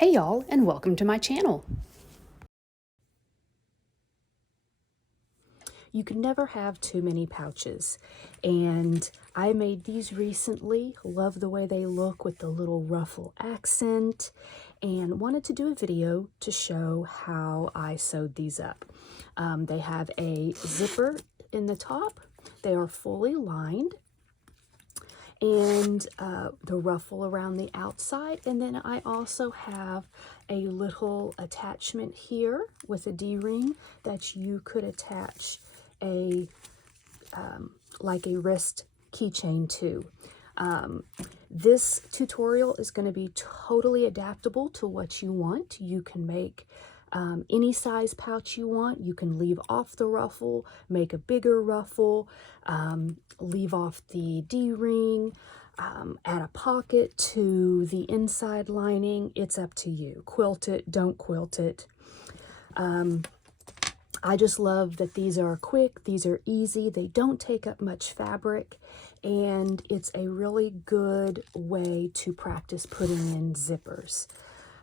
Hey y'all, and welcome to my channel. You can never have too many pouches, and I made these recently. Love the way they look with the little ruffle accent, and wanted to do a video to show how I sewed these up. They have a zipper in the top. They are fully lined, and the ruffle around the outside, and then I also have a little attachment here with a D-ring that you could attach a like a wrist keychain to. This tutorial is going to be totally adaptable to what you want. You can make any size pouch you want. You can leave off the ruffle, make a bigger ruffle, leave off the D-ring, add a pocket to the inside lining. It's up to you. Quilt it, don't quilt it. I just love that these are quick, these are easy, they don't take up much fabric, and it's a really good way to practice putting in zippers.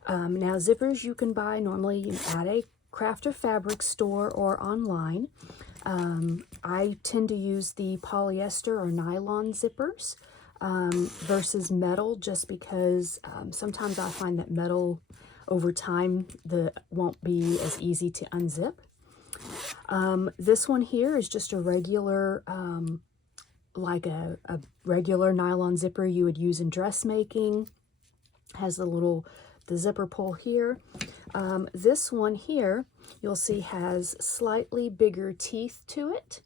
Now, zippers you can buy normally at a craft or fabric store or online. I tend to use the polyester or nylon zippers versus metal, just because sometimes I find that metal over time won't be as easy to unzip. This one here is just a regular, like a regular nylon zipper you would use in dressmaking. Has the zipper pull here. This one here, you'll see has slightly bigger teeth to it.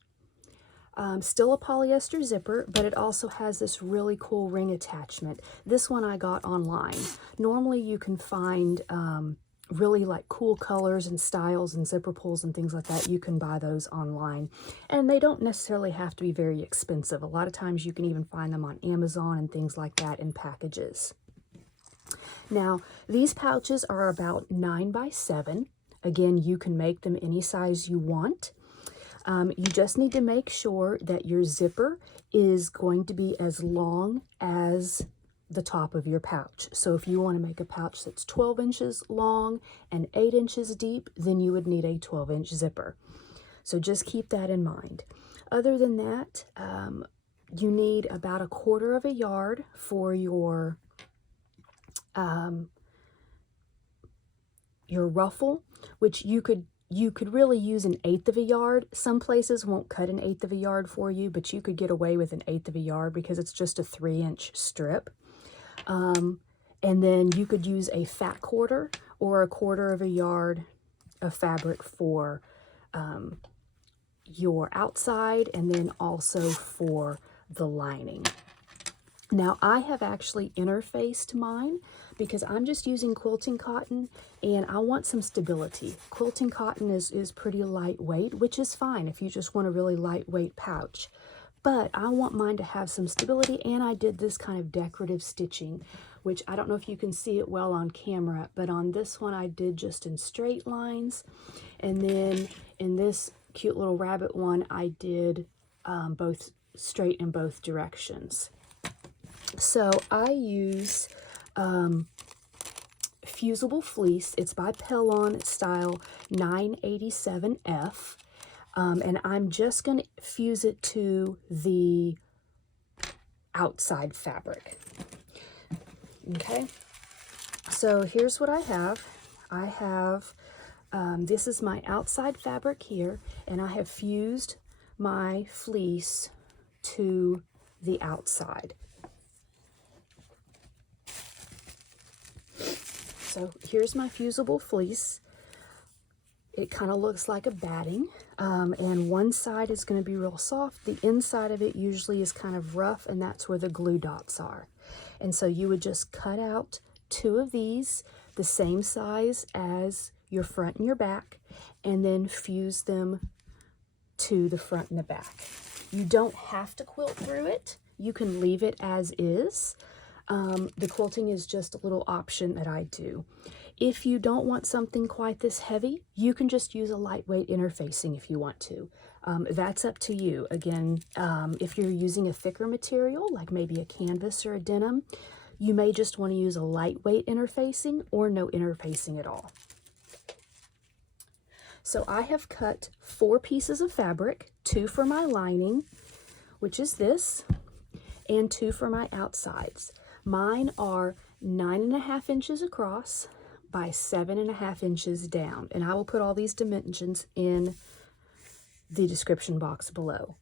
Still a polyester zipper, but it also has this really cool ring attachment. This one I got online. Normally you can find really like cool colors and styles and zipper pulls and things like that. You can buy those online, and they don't necessarily have to be very expensive. A lot of times you can even find them on Amazon and things like that in packages. Now, these pouches are about 9 by 7. Again, you can make them any size you want. You just need to make sure that your zipper is going to be as long as the top of your pouch. So if you want to make a pouch that's 12 inches long and 8 inches deep, then you would need a 12-inch zipper. So just keep that in mind. Other than that, you need about 1/4 of a yard for your ruffle, which you could really use 1/8 of a yard. Some places won't cut 1/8 of a yard for you, but you could get away with 1/8 of a yard because it's just a 3-inch strip. And then you could use a fat quarter or 1/4 of a yard of fabric for your outside, and then also for the lining. Now, I have actually interfaced mine because I'm just using quilting cotton, and I want some stability. Quilting cotton is pretty lightweight, which is fine if you just want a really lightweight pouch. But I want mine to have some stability, and I did this kind of decorative stitching, which I don't know if you can see it well on camera, but on this one I did just in straight lines. And then in this cute little rabbit one, I did both straight in both directions. So I use fusible fleece. It's by Pellon, style 987F. And I'm just going to fuse it to the outside fabric. Okay, so here's what I have. I have, this is my outside fabric here, and I have fused my fleece to the outside. So here's my fusible fleece. It kind of looks like a batting, and one side is going to be real soft. The inside of it usually is kind of rough, and that's where the glue dots are. And so you would just cut out 2 of these, the same size as your front and your back, and then fuse them to the front and the back. You don't have to quilt through it. You can leave it as is. The quilting is just a little option that I do. If you don't want something quite this heavy, you can just use a lightweight interfacing if you want to. That's up to you. Again, if you're using a thicker material, like maybe a canvas or a denim, You may just want to use a lightweight interfacing or no interfacing at all. So I have cut 4 pieces of fabric, 2 for my lining, which is this, and 2 for my outsides. Mine are 9.5 inches across by 7.5 inches down, and I will put all these dimensions in the description box below.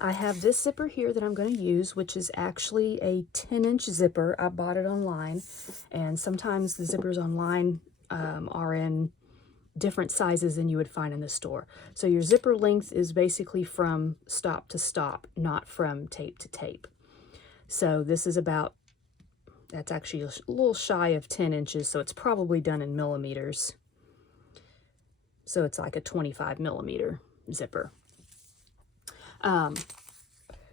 I have this zipper here that I'm going to use, which is actually a 10-inch zipper. I bought it online, and sometimes the zippers online are in different sizes than you would find in the store. So your zipper length is basically from stop to stop, not from tape to tape. So this is about, that's actually a little shy of 10 inches, so it's probably done in millimeters. So it's like a 25 millimeter zipper.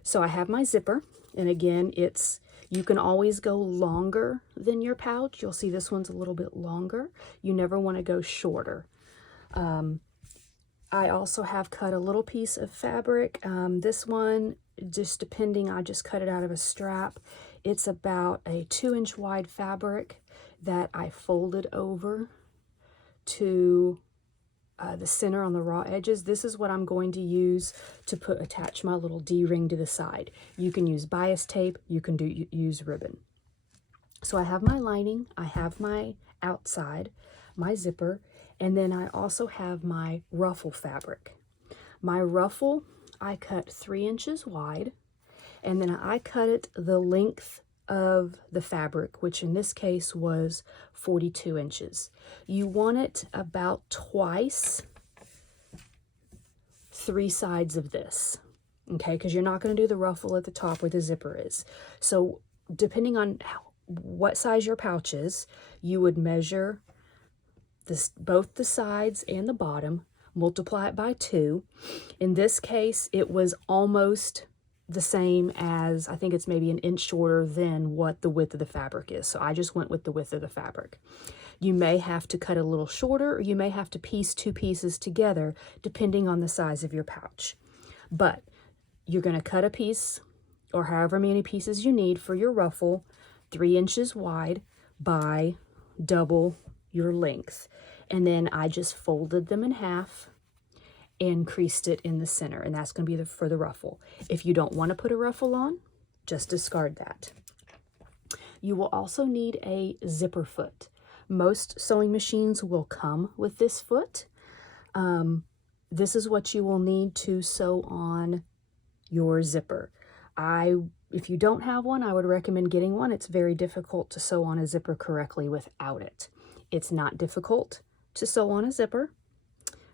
So I have my zipper, and again, you can always go longer than your pouch. You'll see this one's a little bit longer. You never want to go shorter. I also have cut a little piece of fabric. This one, just depending, I just cut it out of a strap. It's about a 2-inch wide fabric that I folded over to the center on the raw edges. This is what I'm going to use to attach my little D-ring to the side. You can use bias tape, you can use ribbon. So I have my lining, I have my outside, my zipper, and then I also have my ruffle fabric. My ruffle, I cut 3 inches wide, and then I cut it the length of the fabric, which in this case was 42 inches. You want it about twice 3 sides of this, okay? Because you're not going to do the ruffle at the top where the zipper is. So depending on what size your pouch is, you would measure both the sides and the bottom, multiply it by 2. In this case, it was almost the same as, I think it's maybe an inch shorter than what the width of the fabric is. So I just went with the width of the fabric. You may have to cut a little shorter, or you may have to piece 2 pieces together depending on the size of your pouch. But you're going to cut a piece, or however many pieces you need for your ruffle, 3 inches wide by double your length. And then I just folded them in half and creased it in the center, and that's going to be for the ruffle. If you don't want to put a ruffle on, just discard that. You will also need a zipper foot. Most sewing machines will come with this foot. This is what you will need to sew on your zipper. If you don't have one, I would recommend getting one. It's very difficult to sew on a zipper correctly without it. It's not difficult to sew on a zipper.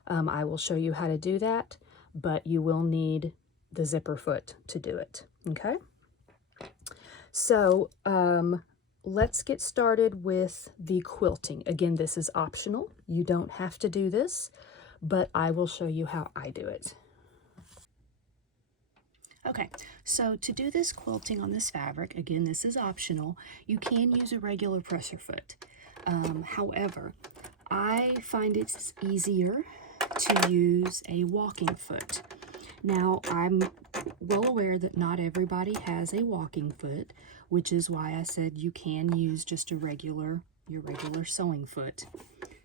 I will show you how to do that, but you will need the zipper foot to do it, okay? So let's get started with the quilting. Again, this is optional. You don't have to do this, but I will show you how I do it. Okay, so to do this quilting on this fabric, again, this is optional. You can use a regular presser foot. However, I find it's easier to use a walking foot. Now, I'm well aware that not everybody has a walking foot, which is why I said you can use just your regular sewing foot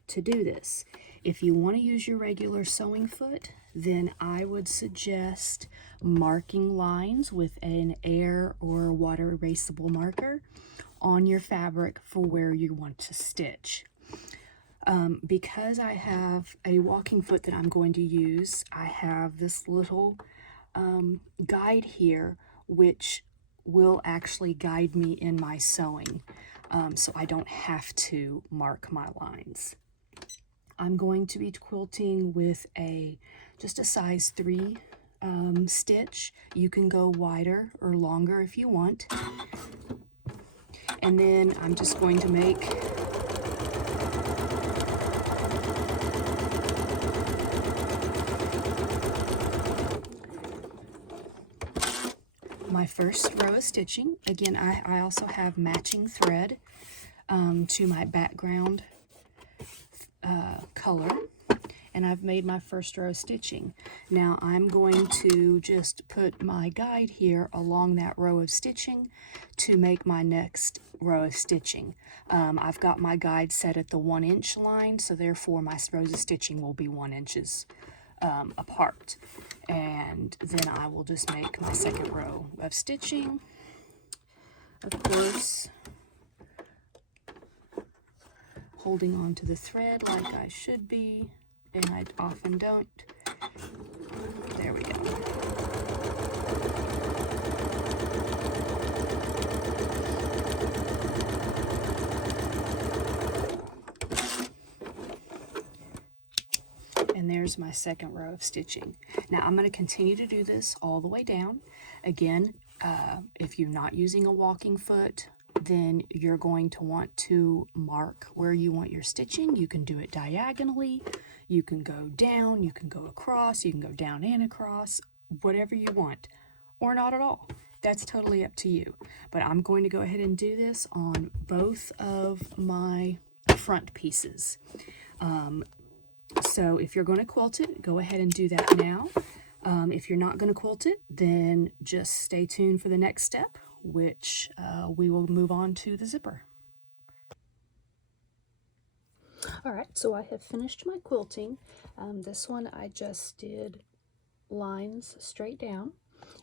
to do this. If you want to use your regular sewing foot, then I would suggest marking lines with an air or water erasable marker on your fabric for where you want to stitch. Because I have a walking foot that I'm going to use, I have this little guide here which will actually guide me in my sewing, so I don't have to mark my lines. I'm going to be quilting with just a size 3 stitch. You can go wider or longer if you want. And then I'm just going to make my first row of stitching. Again, I also have matching thread to my background color, and I've made my first row of stitching. Now I'm going to just put my guide here along that row of stitching to make my next row of stitching. I've got my guide set at the 1 inch line, so therefore my rows of stitching will be 1 inches apart. And then I will just make my second row of stitching. Of course, holding on to the thread like I should be, and I often don't. There we go. And there's my second row of stitching. Now I'm going to continue to do this all the way down. Again, if you're not using a walking foot, then you're going to want to mark where you want your stitching. You can do it diagonally, you can go down, you can go across, you can go down and across, whatever you want, or not at all. That's totally up to you. But I'm going to go ahead and do this on both of my front pieces. So if you're going to quilt it, go ahead and do that now. If you're not going to quilt it, then just stay tuned for the next step, which we will move on to the zipper. All right, so I have finished my quilting. This one I just did lines straight down,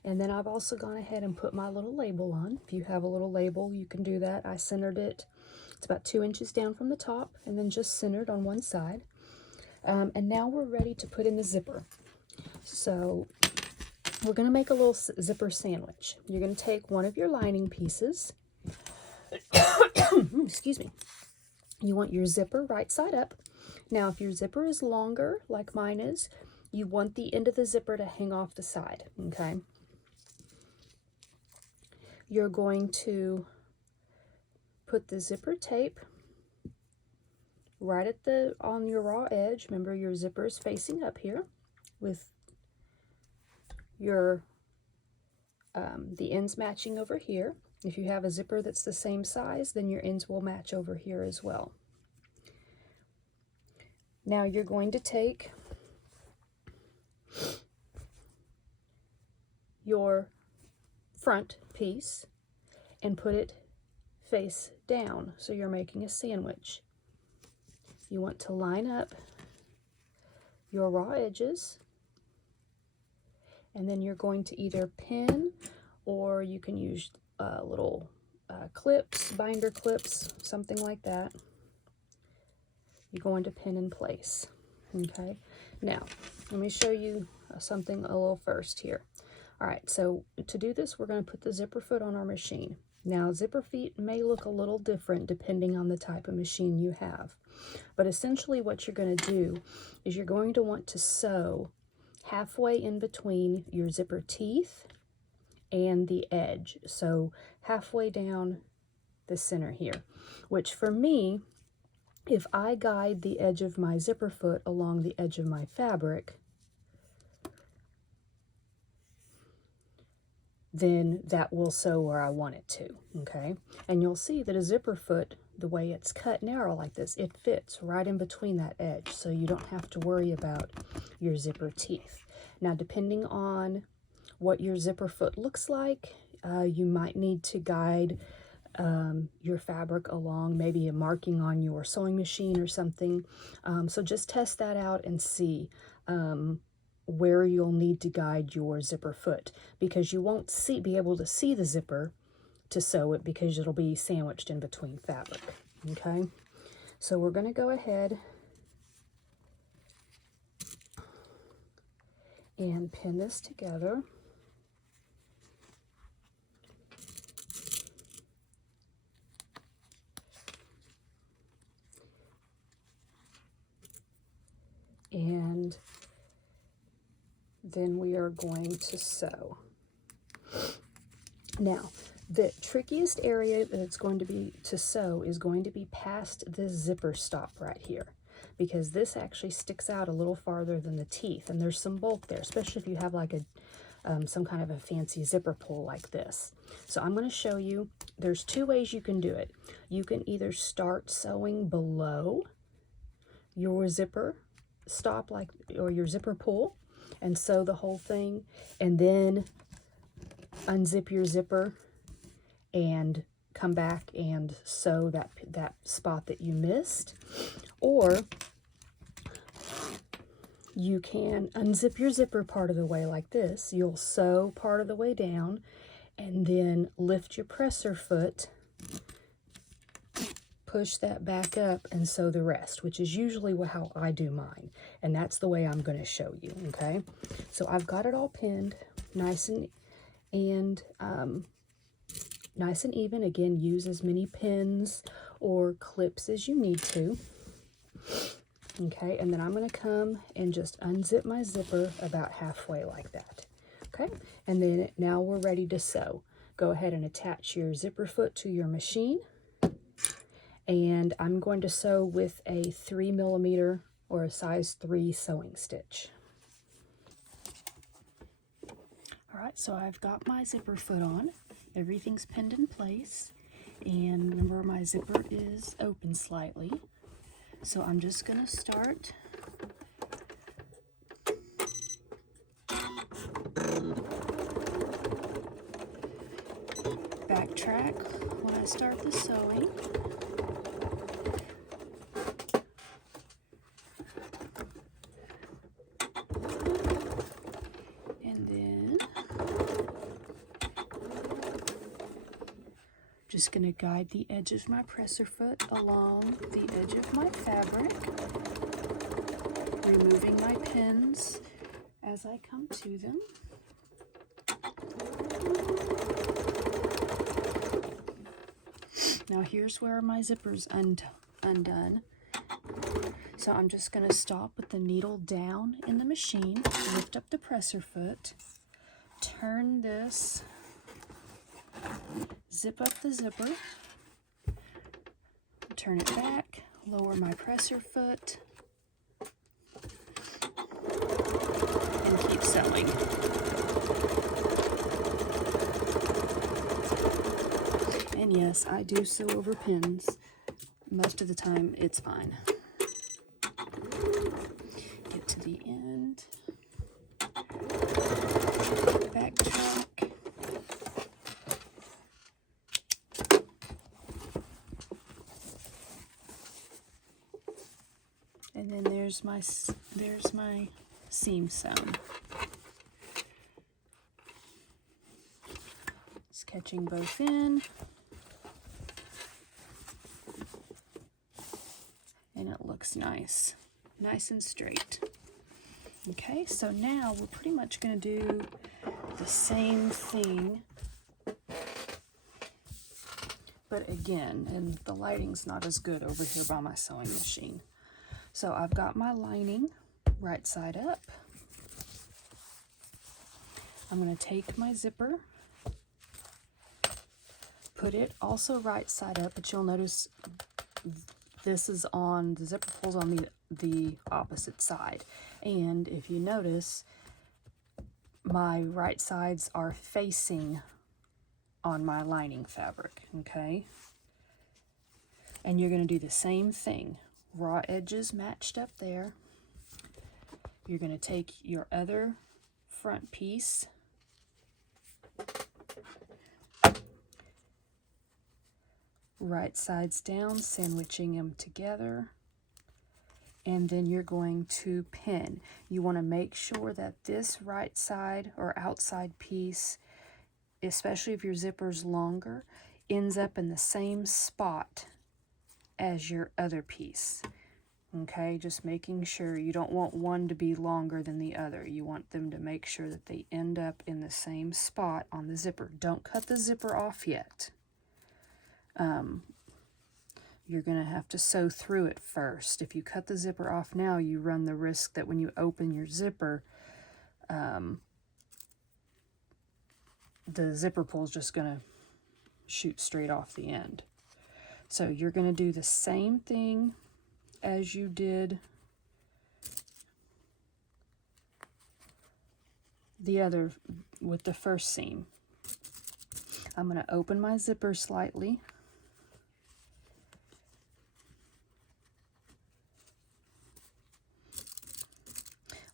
and then I've also gone ahead and put my little label on. If you have a little label, you can do that. I centered it. It's about 2 inches down from the top, and then just centered on one side. And now we're ready to put in the zipper. So we're going to make a little zipper sandwich. You're going to take one of your lining pieces. Excuse me. You want your zipper right side up. Now, if your zipper is longer, like mine is, you want the end of the zipper to hang off the side, okay? You're going to put the zipper tape right at on your raw edge. Remember, your zipper is facing up here with your the ends matching over here. If you have a zipper that's the same size, then your ends will match over here as well. Now you're going to take your front piece and put it face down, so you're making a sandwich. You want to line up your raw edges, and then you're going to either pin, or you can use little clips, binder clips, something like that. You're going to pin in place. Okay, now let me show you something a little first here. All right, so to do this, we're going to put the zipper foot on our machine. Now, zipper feet may look a little different depending on the type of machine you have, but essentially what you're going to do is you're going to want to sew halfway in between your zipper teeth and the edge, so halfway down the center here, which for me, if I guide the edge of my zipper foot along the edge of my fabric, then that will sew where I want it to, okay? And you'll see that a zipper foot, the way it's cut narrow like this, it fits right in between that edge, so you don't have to worry about your zipper teeth. Now, depending on what your zipper foot looks like, you might need to guide your fabric along, maybe a marking on your sewing machine or something. So just test that out and see where you'll need to guide your zipper foot, because you won't be able to see the zipper to sew it because it'll be sandwiched in between fabric. Okay, so we're going to go ahead and pin this together. And then we are going to sew. Now, the trickiest area that it's going to be to sew is going to be past this zipper stop right here, because this actually sticks out a little farther than the teeth, and there's some bulk there, especially if you have like a some kind of a fancy zipper pull like this. So I'm going to show you, there's two ways you can do it. You can either start sewing below your zipper stop like, or your zipper pull, and sew the whole thing, and then unzip your zipper and come back and sew that spot that you missed. Or you can unzip your zipper part of the way like this. You'll sew part of the way down and then lift your presser foot, push that back up, and sew the rest, which is usually how I do mine. And that's the way I'm going to show you, okay? So I've got it all pinned nice and nice and even. Again, use as many pins or clips as you need to. Okay, and then I'm going to come and just unzip my zipper about halfway like that. Okay, and then now we're ready to sew. Go ahead and attach your zipper foot to your machine. And I'm going to sew with a 3mm or a size 3 sewing stitch. All right, so I've got my zipper foot on. Everything's pinned in place. And remember, my zipper is open slightly. So I'm just going to start backtrack when I start the sewing. And then just going to guide the edge of my presser foot along the edge of my fabric, removing my pins as I come to them. Now here's where my zipper's undone. So I'm just going to stop with the needle down in the machine, lift up the presser foot, turn this, zip up the zipper, turn it back, lower my presser foot, and keep sewing. And yes, I do sew over pins. Most of the time, it's fine. Get to the end. Backtrack. And then there's my seam sewn. It's catching both in. And it looks nice and straight. Okay, so now we're pretty much going to do the same thing, but again, and the lighting's not as good over here by my sewing machine. So I've got my lining right side up. I'm going to take my zipper, put it also right side up, but you'll notice this is on, the zipper pulls on the opposite side. And if you notice, my right sides are facing on my lining fabric, okay? And you're going to do the same thing. Raw edges matched up there. You're going to take your other front piece, right sides down, sandwiching them together, and then you're going to pin. You want to make sure that this right side or outside piece, especially if your zipper's longer, ends up in the same spot as your other piece. Okay, just making sure you don't want one to be longer than the other. You want them to make sure that they end up in the same spot on the zipper. Don't cut the zipper off yet. You're going to have to sew through it first. If you cut the zipper off now, you run the risk that when you open your zipper, the zipper pull is just going to shoot straight off the end. So you're going to do the same thing as you did the other with the first seam. I'm going to open my zipper slightly.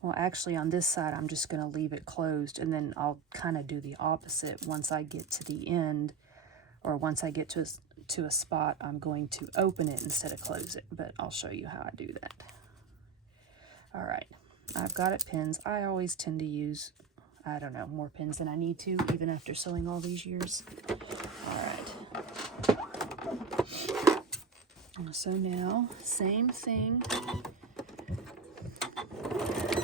Well, actually on this side, I'm just going to leave it closed, and then I'll kind of do the opposite. Once I get to the end, or once I get to a spot, I'm going to open it instead of close it, but I'll show you how I do that. All right, I've got it pins. I always tend to use, I don't know, more pins than I need to, even after sewing all these years. All right. So now, same thing.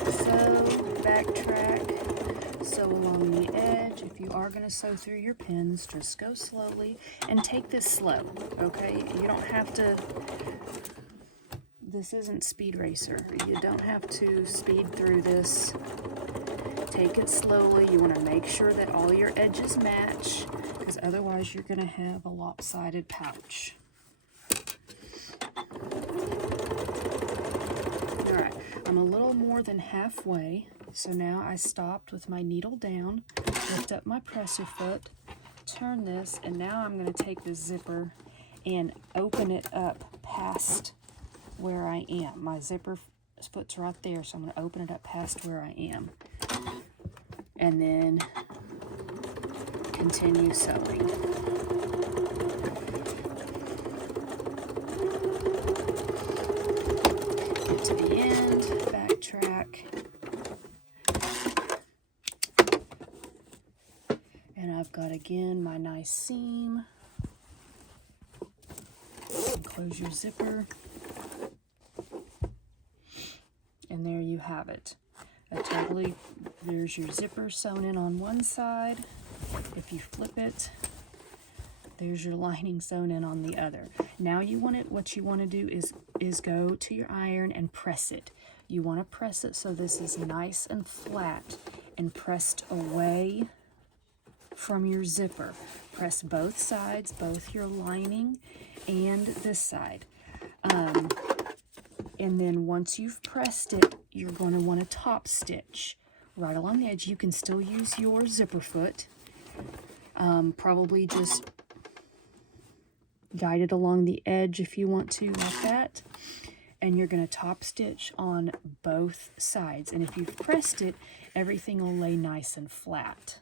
Sew, backtrack, sew along the edge. If you are going to sew through your pins, just go slowly and take this slow, okay? You don't have to, this isn't Speed Racer. You don't have to speed through this. Take it slowly. You want to make sure that all your edges match, because otherwise you're going to have a lopsided pouch. Alright, I'm a little more than halfway, so now I stopped with my needle down, lift up my presser foot, turn this, and now I'm going to take the zipper and open it up past where I am. My zipper foot's right there, so I'm going to open it up past where I am. And then continue sewing. Get to the end, backtrack. And I've got again my nice seam. And close your zipper. And there you have it. There's your zipper sewn in on one side. If you flip it, there's your lining sewn in on the other. Now what you want to do is go to your iron and press it. You want to press it so this is nice and flat and pressed away from your zipper. Press both sides, both your lining and this side. And then once you've pressed it, you're going to want to top stitch right along the edge. You can still use your zipper foot. Probably just guide it along the edge if you want to, like that. And you're going to top stitch on both sides. And if you've pressed it, everything will lay nice and flat.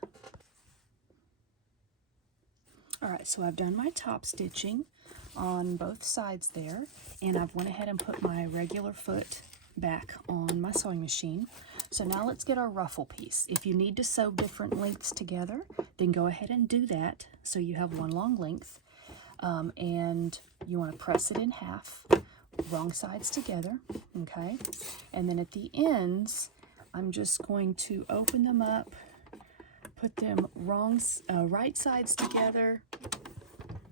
All right, so I've done my top stitching on both sides there, and I've went ahead and put my regular foot back on my sewing machine. So now let's get our ruffle piece. If you need to sew different lengths together, then go ahead and do that so you have one long length. And you want to press it in half, wrong sides together, okay? And then at the ends, I'm just going to open them up, put them right sides together,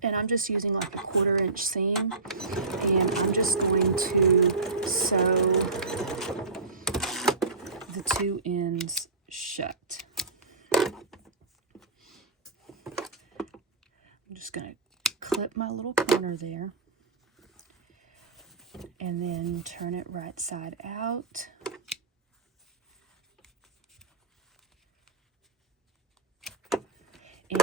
and I'm just using like a 1/4 inch seam, and I'm just going to sew the two ends shut. I'm just going to clip my little corner there, and then turn it right side out.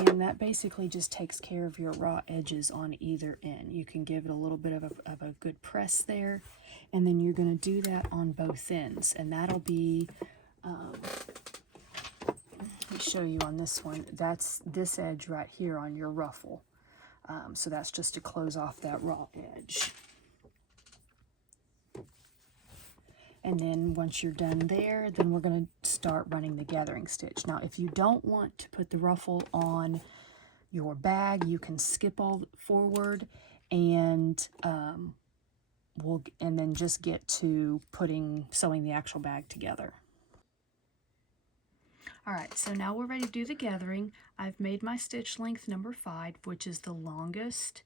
And that basically just takes care of your raw edges on either end. You can give it a little bit of a good press there, and then you're going to do that on both ends. And that'll be, let me show you on this one, that's this edge right here on your ruffle. So that's just to close off that raw edge. And then once you're done there, then we're going to start running the gathering stitch. Now, if you don't want to put the ruffle on your bag, you can skip all forward and then just get to sewing the actual bag together. All right, so now we're ready to do the gathering. I've made my stitch length number 5, which is the longest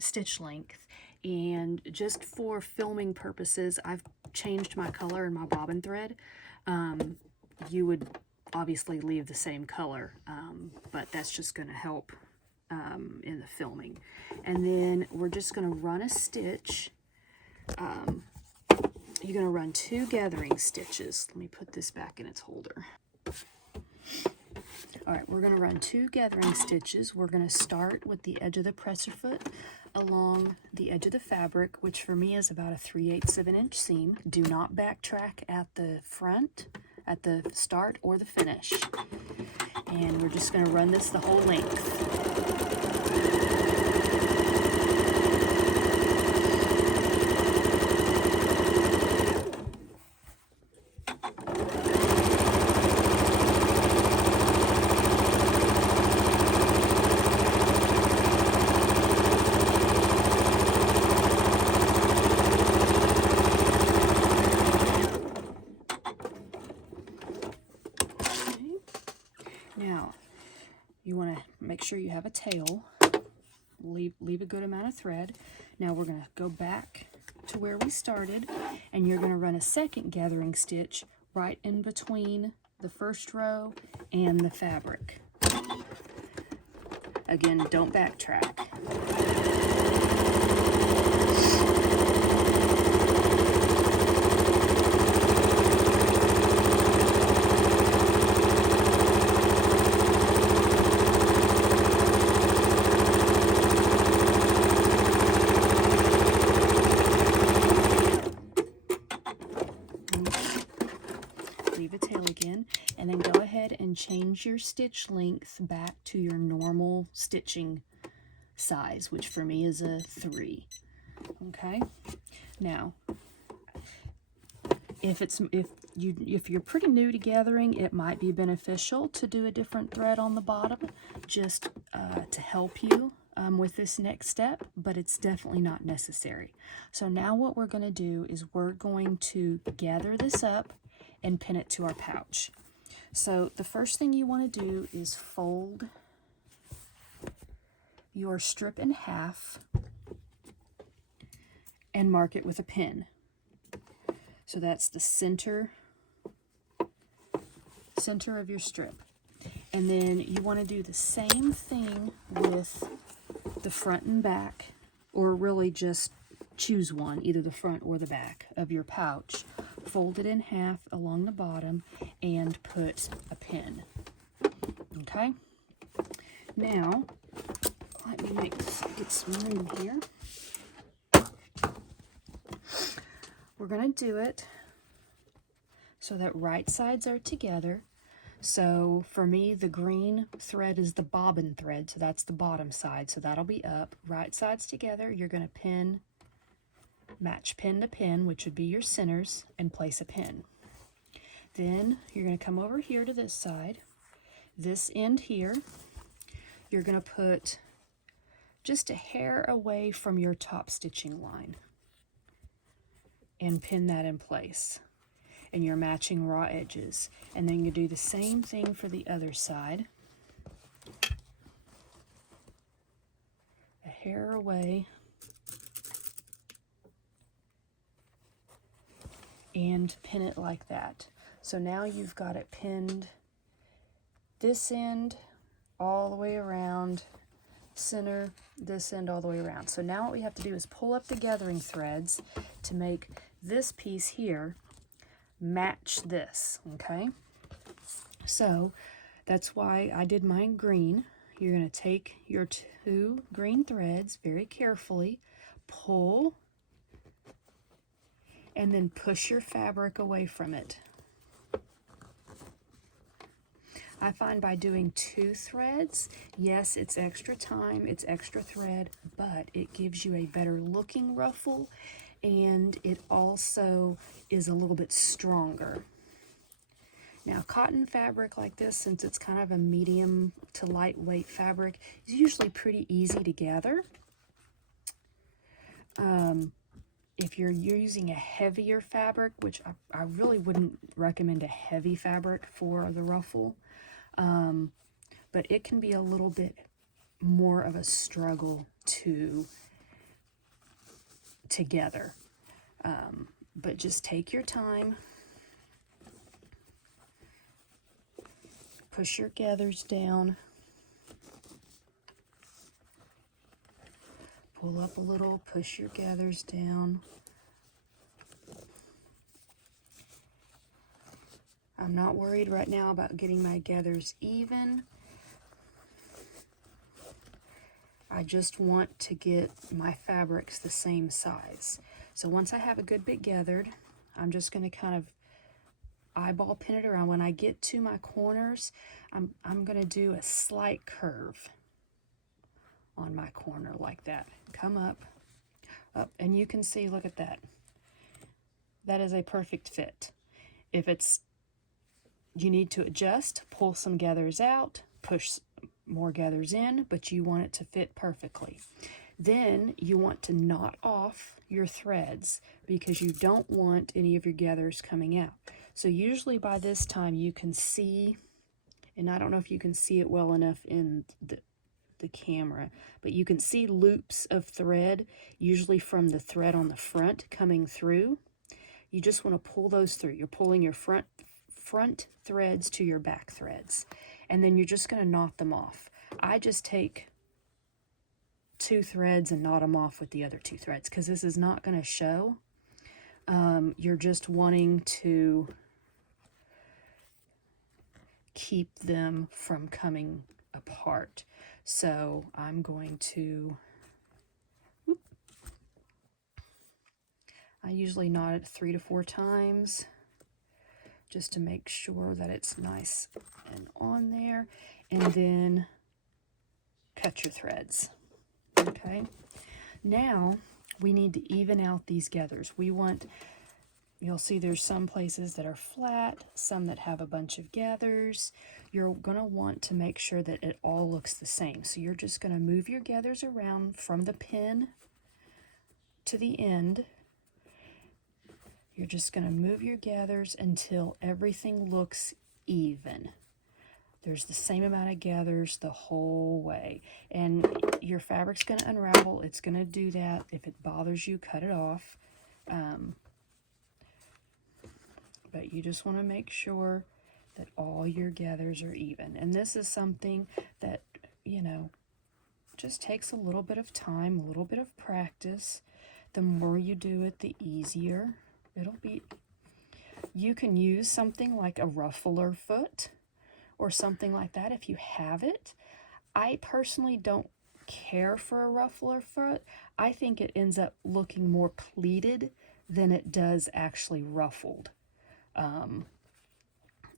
stitch length. And just for filming purposes, I've changed my color in my bobbin thread. You would obviously leave the same color, but that's just going to help in the filming. And then we're just going to run a stitch. You're going to run 2 gathering stitches. Let me put this back in its holder. All right, we're going to run 2 gathering stitches. We're going to start with the edge of the presser foot along the edge of the fabric, which for me is about a 3/8 of an inch seam. Do not backtrack at the front, at the start or the finish. And we're just going to run this the whole length. Now, you want to make sure you have a tail. Leave a good amount of thread. Now we're going to go back to where we started, and you're going to run a second gathering stitch right in between the first row and the fabric. Again, don't backtrack. Leave a tail again, and then go ahead and change your stitch length back to your normal stitching size, which for me is a 3. Okay, now if you're pretty new to gathering, it might be beneficial to do a different thread on the bottom just to help you with this next step, but it's definitely not necessary. So now what we're going to do is we're going to gather this up and pin it to our pouch. So the first thing you want to do is fold your strip in half and mark it with a pin. So that's the center of your strip. And then you want to do the same thing with the front and back, or really just choose one, either the front or the back of your pouch. Fold it in half along the bottom and put a pin. Okay? Now, let me get some room here. We're going to do it so that right sides are together. So for me, the green thread is the bobbin thread, so that's the bottom side, so that'll be up. Right sides together, you're going to pin, match pin to pin, which would be your centers, and place a pin. Then you're going to come over here to this side. This end here, you're going to put just a hair away from your top stitching line and pin that in place. And you're matching raw edges. And then you do the same thing for the other side. A hair away. And pin it like that. So now you've got it pinned this end all the way around, center, this end all the way around. So now what we have to do is pull up the gathering threads to make this piece here match this, okay? So that's why I did mine green. You're going to take your 2 green threads very carefully, pull, and then push your fabric away from it. I find by doing 2 threads, yes, it's extra time, it's extra thread, but it gives you a better looking ruffle, and it also is a little bit stronger. Now, cotton fabric like this, since it's kind of a medium to lightweight fabric, is usually pretty easy to gather. If you're using a heavier fabric, which I really wouldn't recommend a heavy fabric for the ruffle, but it can be a little bit more of a struggle to gather. But just take your time, push your gathers down, pull up a little, push your gathers down. I'm not worried right now about getting my gathers even. I just want to get my fabrics the same size. So once I have a good bit gathered, I'm just going to kind of eyeball pin it around. When I get to my corners, I'm going to do a slight curve on my corner like that. Come up, up, and you can see, look at that. That is a perfect fit. If you need to adjust, pull some gathers out, push more gathers in, but you want it to fit perfectly. Then you want to knot off your threads because you don't want any of your gathers coming out. So usually by this time you can see, and I don't know if you can see it well enough in the camera, but you can see loops of thread, usually from the thread on the front coming through. You just want to pull those through. You're pulling your front threads to your back threads, and then you're just going to knot them off. I just take 2 threads and knot them off with the other 2 threads because this is not going to show. You're just wanting to keep them from coming apart. So I'm going to, I usually knot it 3 to 4 times just to make sure that it's nice and on there, and then cut your threads. Okay, now we need to even out these gathers. We want, you'll see there's some places that are flat, some that have a bunch of gathers. You're going to want to make sure that it all looks the same. So you're just going to move your gathers around from the pin to the end. You're just going to move your gathers until everything looks even. There's the same amount of gathers the whole way. And your fabric's going to unravel. It's going to do that. If it bothers you, cut it off. But you just want to make sure that all your gathers are even. And this is something that, you know, just takes a little bit of time, a little bit of practice. The more you do it, the easier it'll be. You can use something like a ruffler foot or something like that if you have it. I personally don't care for a ruffler foot. I think it ends up looking more pleated than it does actually ruffled.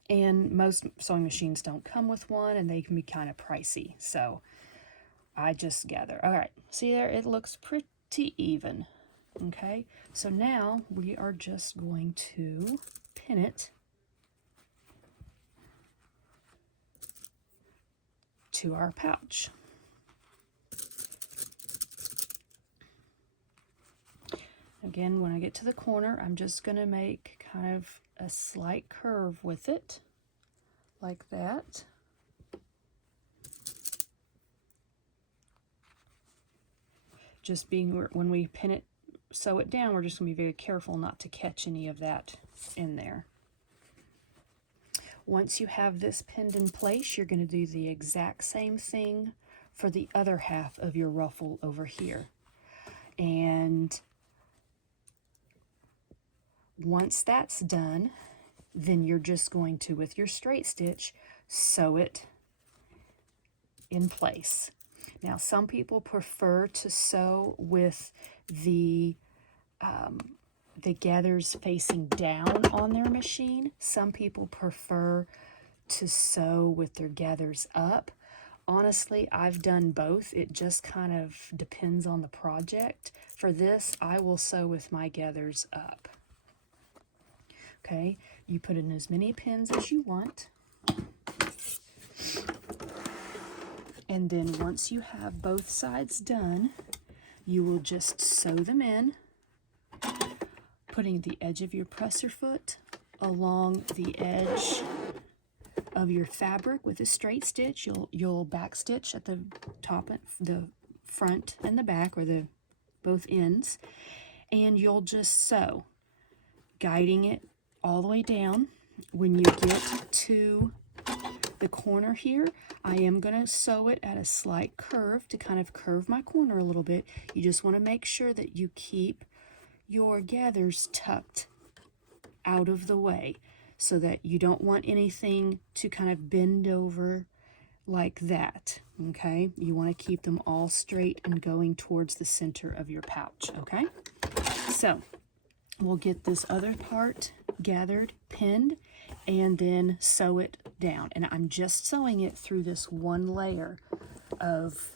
And most sewing machines don't come with one, and they can be kind of pricey. So I just gather. All right, see there, it looks pretty even. Okay, so now we are just going to pin it to our pouch. Again, when I get to the corner, I'm just going to make kind of a slight curve with it, like that. Just being, when we pin it, sew it down, we're just going to be very careful not to catch any of that in there. Once you have this pinned in place, you're going to do the exact same thing for the other half of your ruffle over here. And once that's done, then you're just going to, with your straight stitch, sew it in place. Now, some people prefer to sew with the gathers facing down on their machine. Some people prefer to sew with their gathers up. Honestly, I've done both. It just kind of depends on the project. For this, I will sew with my gathers up. Okay, you put in as many pins as you want. And then once you have both sides done, you will just sew them in, putting the edge of your presser foot along the edge of your fabric with a straight stitch. You'll back stitch at the top, the front and the back, or the both ends, and you'll just sew, guiding it all the way down. When you get to the corner here, I am going to sew it at a slight curve to kind of curve my corner a little bit. You just want to make sure that you keep your gathers tucked out of the way so that you don't want anything to kind of bend over like that, okay? You want to keep them all straight and going towards the center of your pouch, okay? So we'll get this other part gathered, pinned, and then sew it down. And I'm just sewing it through this one layer of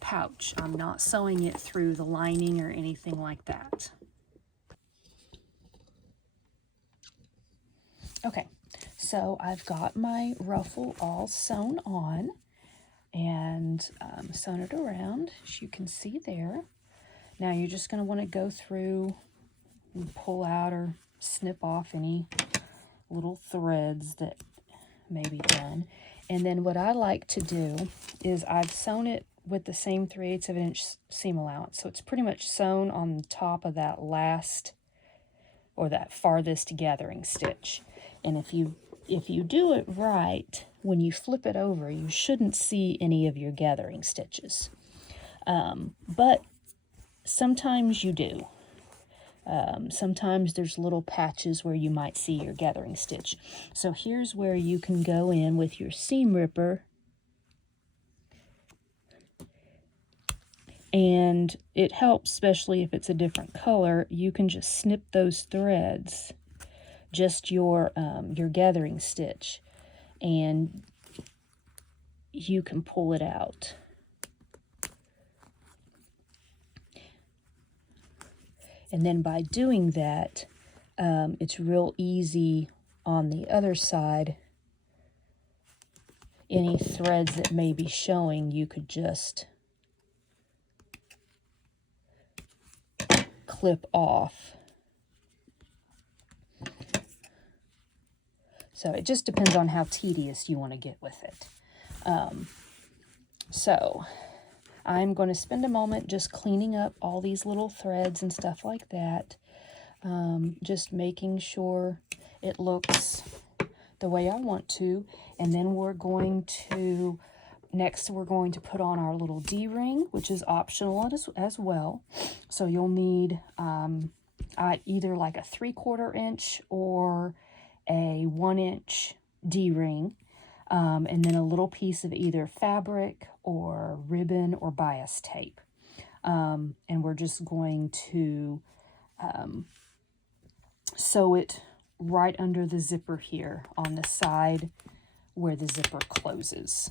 pouch. I'm not sewing it through the lining or anything like that. Okay, so I've got my ruffle all sewn on and sewn it around, as you can see there. Now you're just going to want to go through and pull out or snip off any little threads that may be done. And then what I like to do is I've sewn it with the same 3/8 of an inch seam allowance. So it's pretty much sewn on the top of that last or that farthest gathering stitch. And if you do it right, when you flip it over, you shouldn't see any of your gathering stitches. But sometimes you do. Sometimes there's little patches where you might see your gathering stitch. So here's where you can go in with your seam ripper, and it helps, especially if it's a different color. You can just snip those threads, just your gathering stitch, and you can pull it out. And then by doing that, it's real easy on the other side. Any threads that may be showing, you could just clip off. So it just depends on how tedious you want to get with it. So I'm going to spend a moment just cleaning up all these little threads and stuff like that. Just making sure it looks the way I want to. And then we're going to put on our little D-ring, which is optional as well. So you'll need either like a 3/4 inch or a 1 inch D-ring. And then a little piece of either fabric or ribbon or bias tape. And we're just going to sew it right under the zipper here on the side where the zipper closes.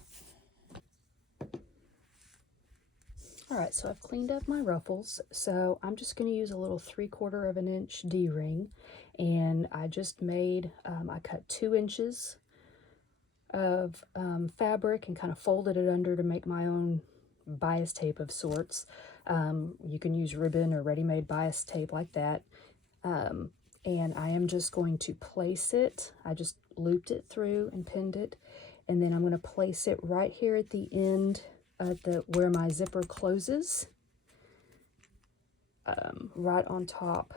All right, so I've cleaned up my ruffles. So I'm just going to use a little 3/4 of an inch D-ring, and I just made, I cut 2 inches of fabric and kind of folded it under to make my own bias tape of sorts. You can use ribbon or ready-made bias tape like that. And I am just going to place it. I just looped it through and pinned it, and then I'm going to place it right here at the end where my zipper closes, right on top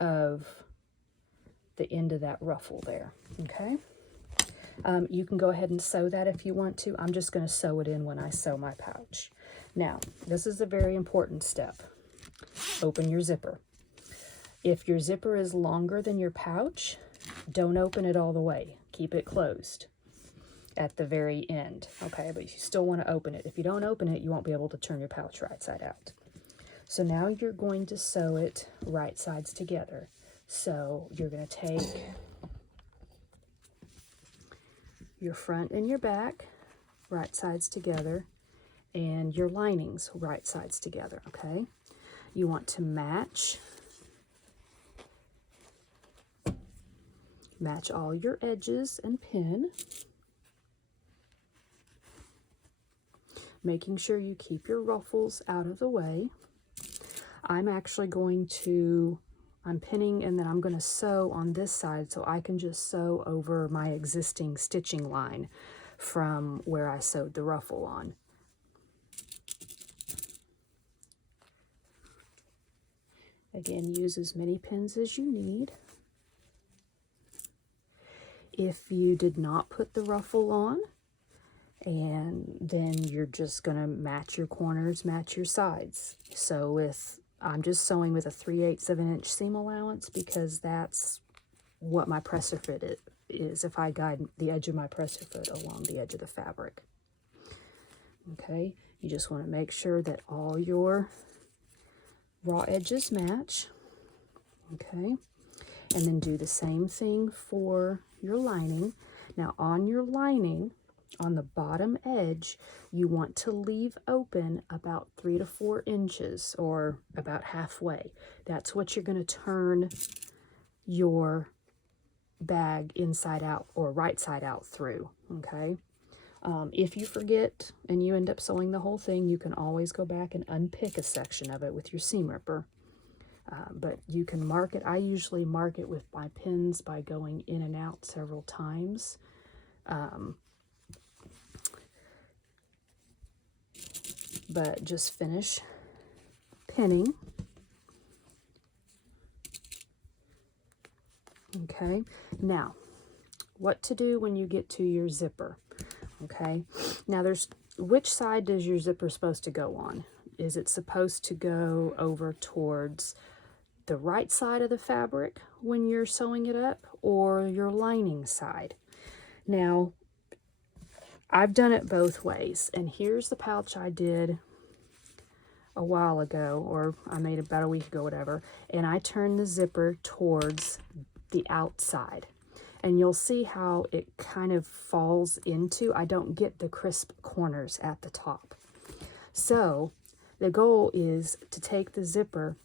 of the end of that ruffle there. Okay. You can go ahead and sew that if you want to. I'm just going to sew it in when I sew my pouch. Now, this is a very important step. Open your zipper. If your zipper is longer than your pouch, don't open it all the way. Keep it closed at the very end. Okay, but you still want to open it. If you don't open it, you won't be able to turn your pouch right side out. So now you're going to sew it right sides together. So you're going to take your front and your back, right sides together, and your linings, right sides together, okay? You want to match all your edges and pin, making sure you keep your ruffles out of the way. I'm actually I'm pinning, and then I'm going to sew on this side so I can just sew over my existing stitching line from where I sewed the ruffle on. Again, use as many pins as you need. If you did not put the ruffle on, and then you're just going to match your corners, match your sides. So I'm just sewing with a 3/8 of an inch seam allowance because that's what my presser fit is if I guide the edge of my presser foot along the edge of the fabric. Okay, you just want to make sure that all your raw edges match. Okay, and then do the same thing for your lining. Now on your lining, on the bottom edge, you want to leave open about 3 to 4 inches, or about halfway. That's what you're going to turn your bag inside out or right side out through. Okay, if you forget and you end up sewing the whole thing, you can always go back and unpick a section of it with your seam ripper. But you can mark it. I usually mark it with my pins by going in and out several times. But just finish pinning. Okay, now what to do when you get to your zipper. Okay, now which side does your zipper supposed to go on? Is it supposed to go over towards the right side of the fabric when you're sewing it up, or your lining side? Now, I've done it both ways, and here's the pouch I did a while ago, or I made about a week ago, whatever, and I turned the zipper towards the outside, and you'll see how it kind of falls into, I don't get the crisp corners at the top. So the goal is to take the zipper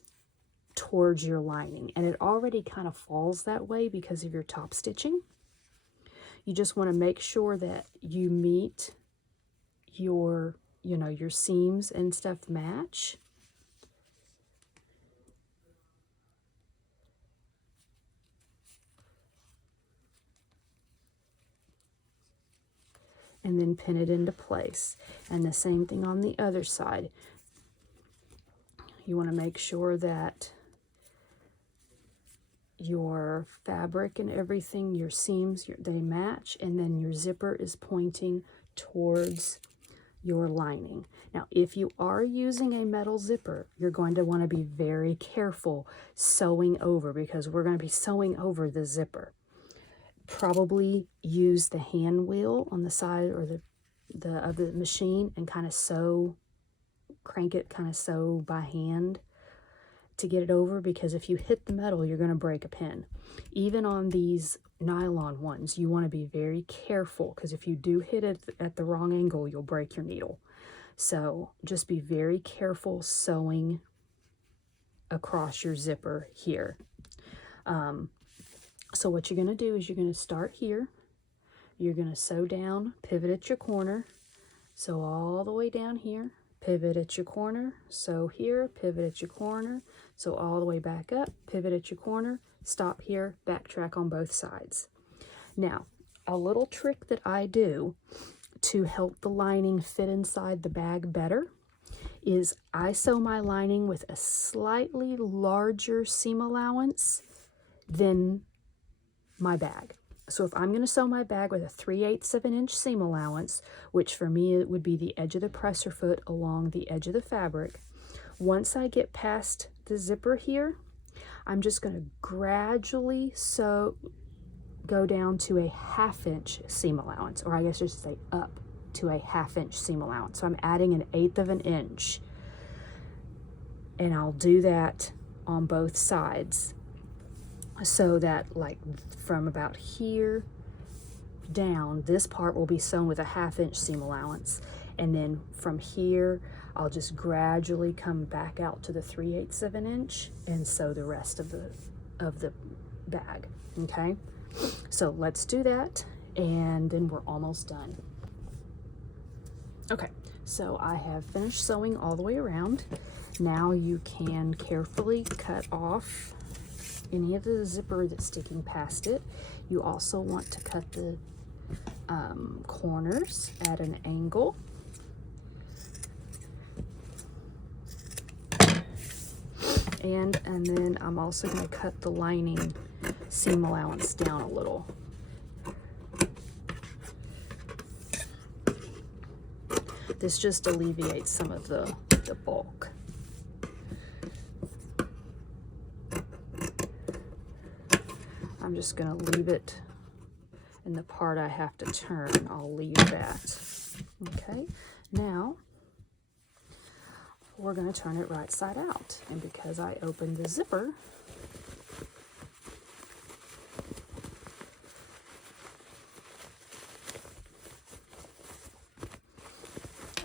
towards your lining, and it already kind of falls that way because of your top stitching. You just want to make sure that you meet your, your seams and stuff match. And then pin it into place. And the same thing on the other side. You want to make sure that your fabric and everything, your seams, they match, and then your zipper is pointing towards your lining. Now, if you are using a metal zipper, you're going to want to be very careful sewing over, because we're going to be sewing over the zipper. Probably use the hand wheel on the side or of the machine and kind of sew, crank it, kind of sew by hand to get it over, because if you hit the metal, you're going to break a pin. Even on these nylon ones, you want to be very careful, because if you do hit it at the wrong angle, you'll break your needle. So just be very careful sewing across your zipper here. So what you're going to do is you're going to start here. You're going to sew down, pivot at your corner, sew all the way down here, pivot at your corner, sew here, pivot at your corner, sew all the way back up, pivot at your corner, stop here, backtrack on both sides. Now, a little trick that I do to help the lining fit inside the bag better is I sew my lining with a slightly larger seam allowance than my bag. So if I'm going to sew my bag with a 3/8 of an inch seam allowance, which for me it would be the edge of the presser foot along the edge of the fabric, once I get past the zipper here, I'm just going to gradually go down to a 1/2 inch seam allowance, or I guess I should say up to a 1/2 inch seam allowance. So I'm adding 1/8 of an inch, and I'll do that on both sides, so that like from about here down, this part will be sewn with a 1/2 inch seam allowance, and then from here I'll just gradually come back out to the 3/8 of an inch and sew the rest of the bag. Okay, so let's do that, and then we're almost done. Okay, so I have finished sewing all the way around. Now you can carefully cut off any of the zipper that's sticking past it. You also want to cut the corners at an angle. And then I'm also going to cut the lining seam allowance down a little. This just alleviates some of the bulk. I'm just going to leave it And the part I have to turn, I'll leave that. Okay, now we're going to turn it right side out. And because I opened the zipper,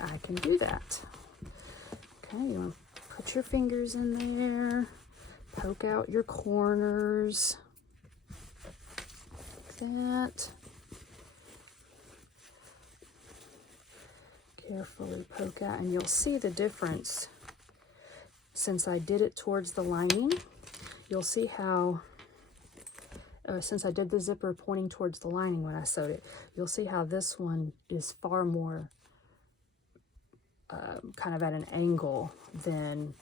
I can do that. Okay, you want to put your fingers in there, poke out your corners, like that. Carefully poke out, and you'll see the difference. Since I did it towards the lining, you'll see how, since I did the zipper pointing towards the lining when I sewed it, you'll see how this one is far more kind of at an angle than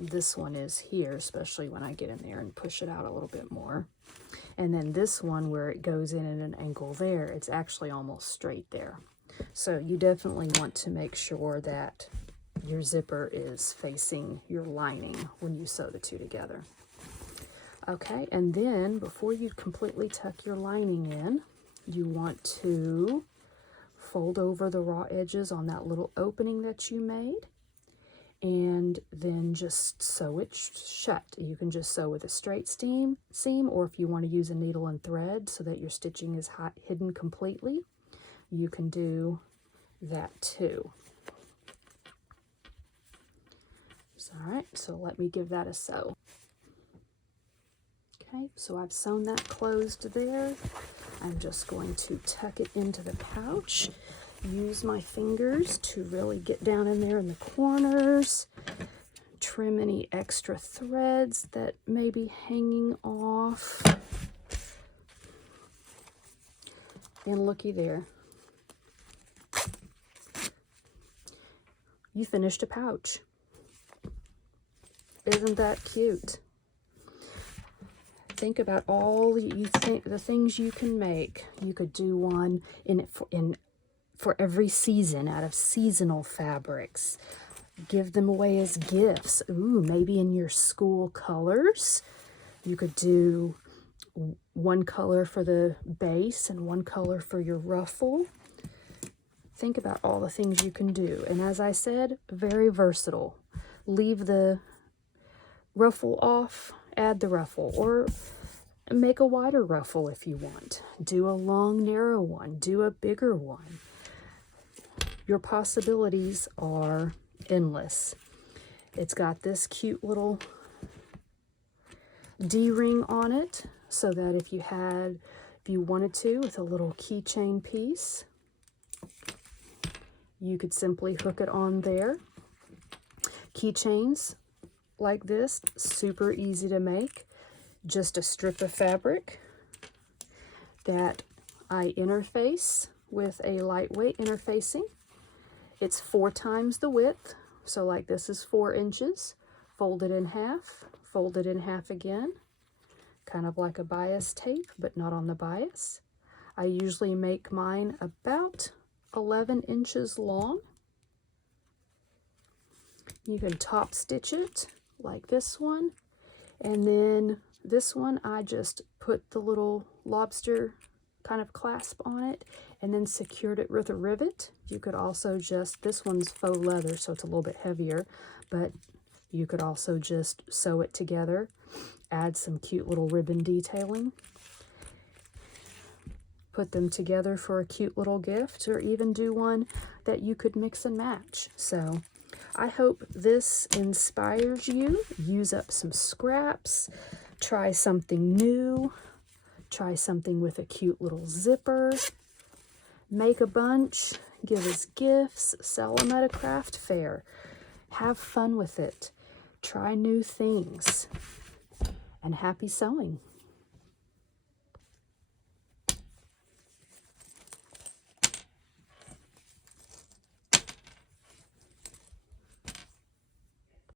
this one is here, especially when I get in there and push it out a little bit more. And then this one, where it goes in at an angle there, it's actually almost straight there. So you definitely want to make sure that your zipper is facing your lining when you sew the two together. Okay, and then before you completely tuck your lining in, you want to fold over the raw edges on that little opening that you made, and then just sew it shut. You can just sew with a straight seam, or if you want to use a needle and thread so that your stitching is hidden completely, you can do that too. All right, so let me give that a sew. Okay, so I've sewn that closed there. I'm just going to tuck it into the pouch. Use my fingers to really get down in there in the corners. Trim any extra threads that may be hanging off. And looky there. You finished a pouch. Isn't that cute? Think about all the things you can make. You could do one for every season out of seasonal fabrics. Give them away as gifts. Ooh, maybe in your school colors. You could do one color for the base and one color for your ruffle. Think about all the things you can do. And as I said, very versatile. Leave the ruffle off, add the ruffle, or make a wider ruffle if you want. Do a long, narrow one. Do a bigger one. Your possibilities are endless. It's got this cute little D-ring on it, so that if you wanted to, with a little keychain piece, you could simply hook it on there. Keychains like this, super easy to make. Just a strip of fabric that I interface with a lightweight interfacing. It's 4 times the width, so like this is 4 inches. Fold it in half again, kind of like a bias tape, but not on the bias. I usually make mine about 11 inches long. You can top stitch it like this one, and then this one I just put the little lobster kind of clasp on it and then secured it with a rivet. You could also this one's faux leather, so it's a little bit heavier, but you could also just sew it together, add some cute little ribbon detailing, put them together for a cute little gift, or even do one that you could mix and match. So I hope this inspires you. Use up some scraps, try something new, try something with a cute little zipper, make a bunch, give as gifts, sell them at a craft fair. Have fun with it. Try new things. And happy sewing.